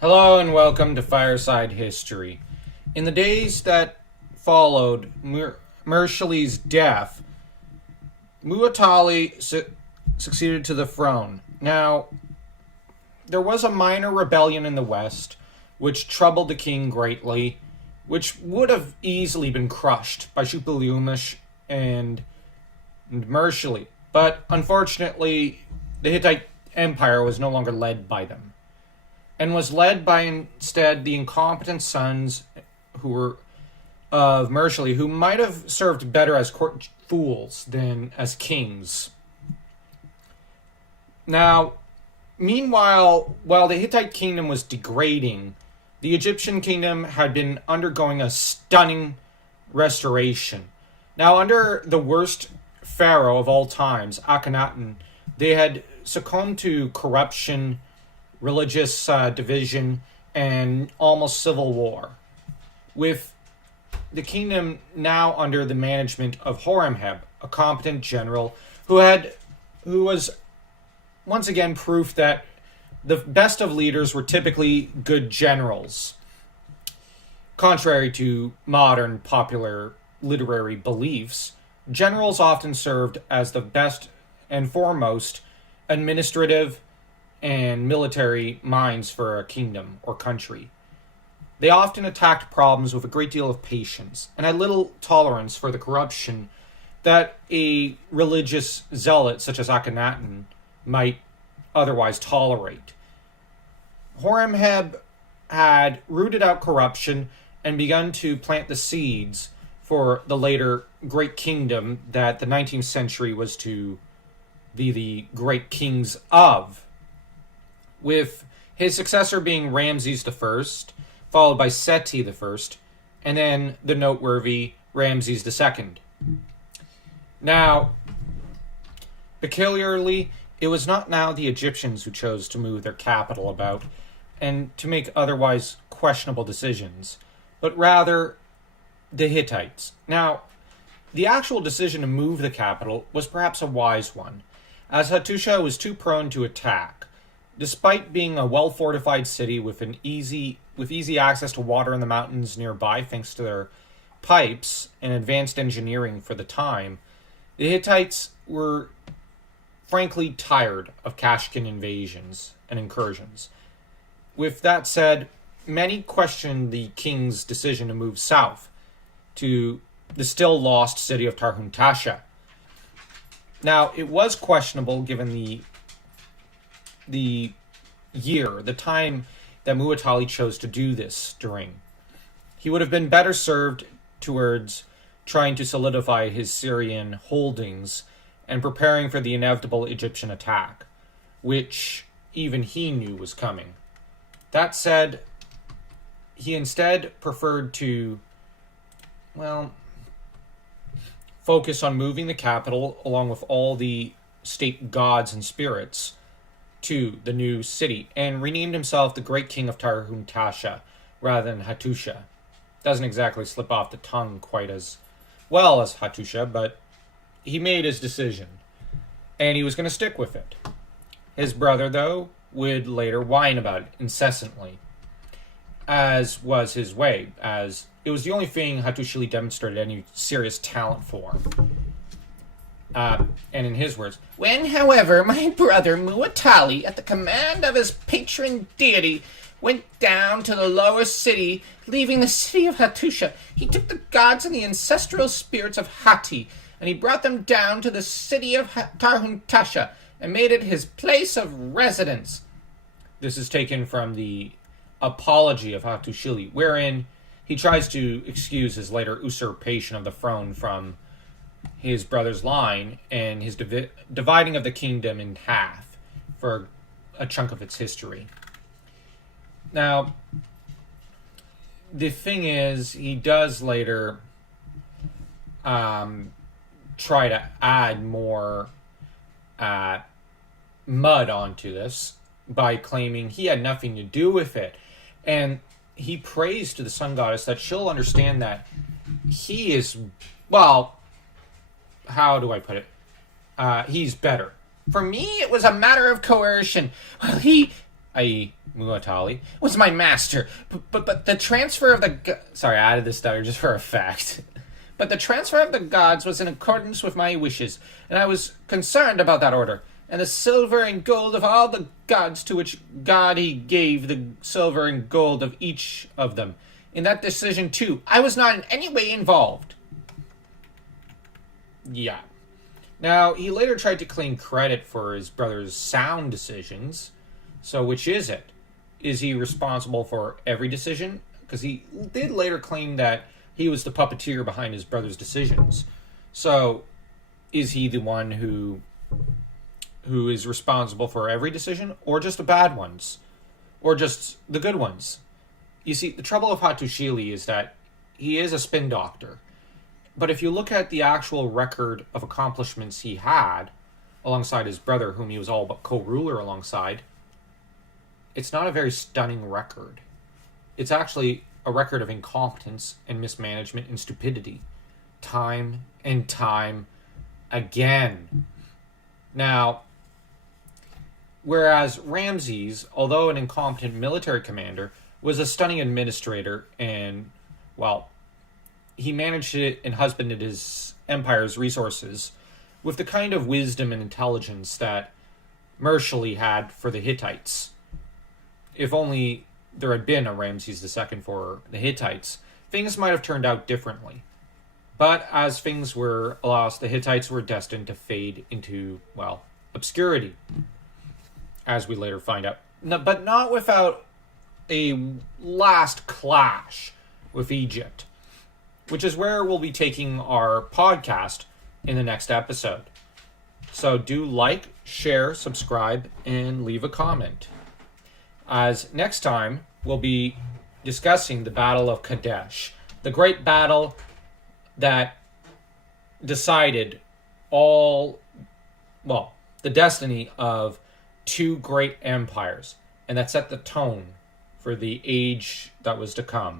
Hello and welcome to Fireside History. In the days that followed Mursali's death, Muwatalli succeeded to the throne. Now, there was a minor rebellion in the west, which troubled the king greatly, which would have easily been crushed by Shupaliumish and Mursali. But unfortunately, the Hittite Empire was no longer led by them, and was led by instead the incompetent sons who were of Mursali, who might have served better as court fools than as kings. Now, meanwhile, while the Hittite kingdom was degrading, the Egyptian kingdom had been undergoing a stunning restoration. Now, under the worst pharaoh of all times, Akhenaten, they had succumbed to corruption, religious division, and almost civil war, with the kingdom now under the management of Horemheb, a competent general who was once again proof that the best of leaders were typically good generals, contrary to modern popular literary beliefs. Generals often served as the best and foremost administrative and military minds for a kingdom or country. They often attacked problems with a great deal of patience and had little tolerance for the corruption that a religious zealot such as Akhenaten might otherwise tolerate. Horemheb had rooted out corruption and begun to plant the seeds for the later great kingdom that the 19th century was to be the great kings of, with his successor being Ramses I, followed by Seti I, and then the noteworthy Ramses II. Now, peculiarly, it was not now the Egyptians who chose to move their capital about and to make otherwise questionable decisions, but rather the Hittites. Now, the actual decision to move the capital was perhaps a wise one, as Hattusha was too prone to attack. Despite being a well-fortified city with easy access to water in the mountains nearby thanks to their pipes and advanced engineering for the time, the Hittites were frankly tired of Kashkin invasions and incursions. With that said, many questioned the king's decision to move south to the still lost city of Tarhuntasha. Now, it was questionable given the time that Muwatalli chose to do this during. He would have been better served towards trying to solidify his Syrian holdings and preparing for the inevitable Egyptian attack, which even he knew was coming. That said, he instead preferred to, focus on moving the capital along with all the state gods and spirits to the new city, and renamed himself the Great King of Tarhuntasha rather than Hattusha. Doesn't exactly slip off the tongue quite as well as Hattusha, but he made his decision, and he was going to stick with it. His brother, though, would later whine about it incessantly, as was his way, as it was the only thing Hattusili demonstrated any serious talent for. And in his words, "When, however, my brother Muwatalli, at the command of his patron deity, went down to the lower city, leaving the city of Hattusha, he took the gods and the ancestral spirits of Hatti, and he brought them down to the city of Tarhuntasha, and made it his place of residence." This is taken from the Apology of Hattusili, wherein he tries to excuse his later usurpation of the throne from his brother's line and his dividing of the kingdom in half for a chunk of its history. Now, the thing is, he does later try to add more mud onto this by claiming he had nothing to do with it. And he prays to the sun goddess that she'll understand that he is, how do I put it? He's better. For me, it was a matter of coercion. Well, i.e. Muwatalli, was my master. But the transfer of the... Sorry, I added this stutter just for effect. But the transfer of the gods was in accordance with my wishes, and I was concerned about that order, and the silver and gold of all the gods to which God he gave the silver and gold of each of them. In that decision, too, I was not in any way involved. Yeah. Now, he later tried to claim credit for his brother's sound decisions. So which is it? Is he responsible for every decision? Because he did later claim that he was the puppeteer behind his brother's decisions. So is he the one who is responsible for every decision, or just the bad ones, or just the good ones? You see, the trouble of Hattusili is that he is a spin doctor. But if you look at the actual record of accomplishments he had alongside his brother, whom he was all but co-ruler alongside, it's not a very stunning record. It's actually a record of incompetence and mismanagement and stupidity. Time and time again. Now, whereas Ramses, although an incompetent military commander, was a stunning administrator and, well, he managed it and husbanded his empire's resources with the kind of wisdom and intelligence that Mursili had for the Hittites. If only there had been a Ramses II for the Hittites, things might have turned out differently. But as things were, alas, the Hittites were destined to fade into, well, obscurity, as we later find out. No, but not without a last clash with Egypt, which is where we'll be taking our podcast in the next episode. So do like, share, subscribe, and leave a comment. As next time, we'll be discussing the Battle of Kadesh, the great battle that decided the destiny of two great empires, and that set the tone for the age that was to come.